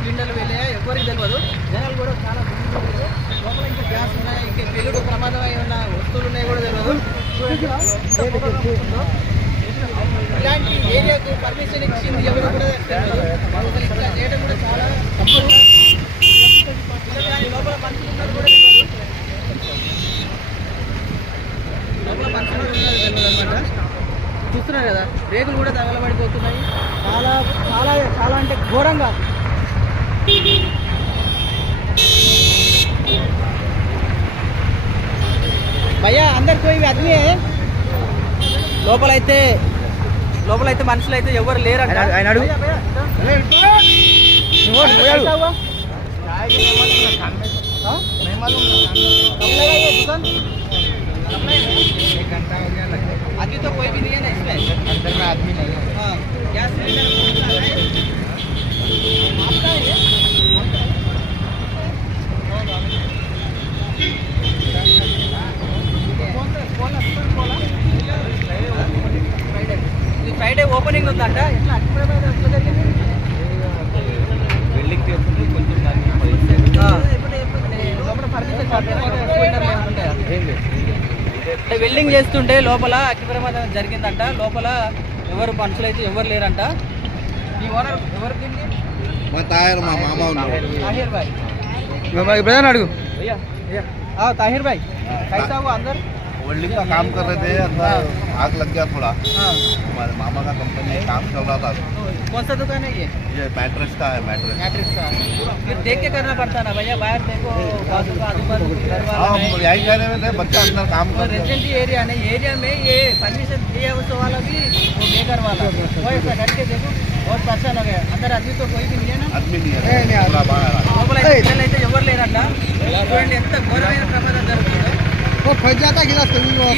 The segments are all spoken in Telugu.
సిలిండర్లు వెళ్ళాయా ఎవరికి తెలియదు జనాలు కూడా చాలా లోపల ఇంకా గ్యాస్ ఉన్నాయి ఇంకా పెళ్ళి ప్రమాదం అయి ఉన్న వస్తువులు ఉన్నాయి కూడా తెలియదు ఇలాంటి ఏరియాకు పర్మిషన్ ఇచ్చింది ఎవరు కూడా తెలియదు ఇట్లా చేయడం కూడా చాలా తప్పు. లోపల పంచుకున్నారు కూడా చూస్తున్నారు కదా రేగులు కూడా తగలబడిపోతున్నాయి. చాలా చాలా చాలా అంటే ఘోరంగా భయ్యా అందరితో ఇవి అగ్ని లోపలైతే లోపలైతే మనుషులు అయితే ఎవరు లేరు ఆయన అడుగు. अभी तो कोई भी नहीं है ना इसमें अंदर में आदमी नहीं है हाँ వెల్డింగ్ చేస్తుంటే లోపల అగ్ని ప్రమాదం జరిగిందంట. లోపల ఎవరు మనుషులు అయితే ఎవరు లేరంట. ఈ ఓనర్ ఎవరు మా తాహిర్ మా మామ తాహిర్ భాయ్ అడుగు. తాహిర్ భాయ్ అందరు? भाई कैसा हुआ अंदर वेल्डिंग का काम कर रहे थे अंदर आग लग गया थोड़ा हाँ हमारे मामा का कंपनी में काम चल रहा था कौन सा दुकान है ये ये मैट्रेस का है मैट्रेस मैट्रिक्स का फिर देख के करना पड़ता ना भैया बाहर देखो बाजू का आजू बाजू घर वाला हाँ है हम यही कह रहे थे बच्चा अंदर काम कर रहे थे रेजिडेंट एरिया नहीं एरिया में ये परमिशन दिया उस वाला भी वो बेकार वाला वो ऐसा करके देखो बहुत परेशान हो गया अंदर आदमी तो कोई भी नहीं है ना आदमी नहीं है पूरा बाहर आ। లోపల అయితే పిల్లలు అయితే ఎవరు లేరంట చూడండి ఎంత ఘోరమైన ప్రమాదం జరుగుతుందో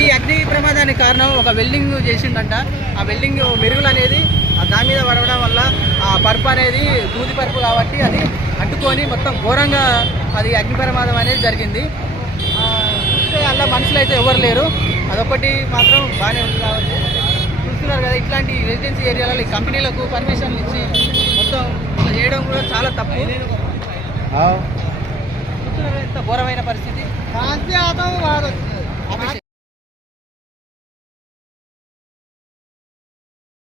ఈ అగ్ని ప్రమాదానికి కారణం ఒక వెల్డింగ్ చేసిండంట ఆ వెల్డింగ్ మెరుగులు అనేది ఆ దాని మీద పడవడం వల్ల ఆ పరుపు అనేది దూది పరుపు కాబట్టి అది అంటుకొని మొత్తం ఘోరంగా అది అగ్ని ప్రమాదం అనేది జరిగింది. అలా మనుషులు అయితే ఎవరు లేరు. అదొకటి మాత్రం బాగానే ఉంది కాబట్టి చూస్తున్నారు కదా ఇట్లాంటి రెసిడెన్సీ ఏరియాలలో ఈ కంపెనీలకు పర్మిషన్లు ఇచ్చి మొత్తం చేయడం కూడా చాలా తప్పు. ఎంత ఘోరమైన పరిస్థితి ఆపేసి.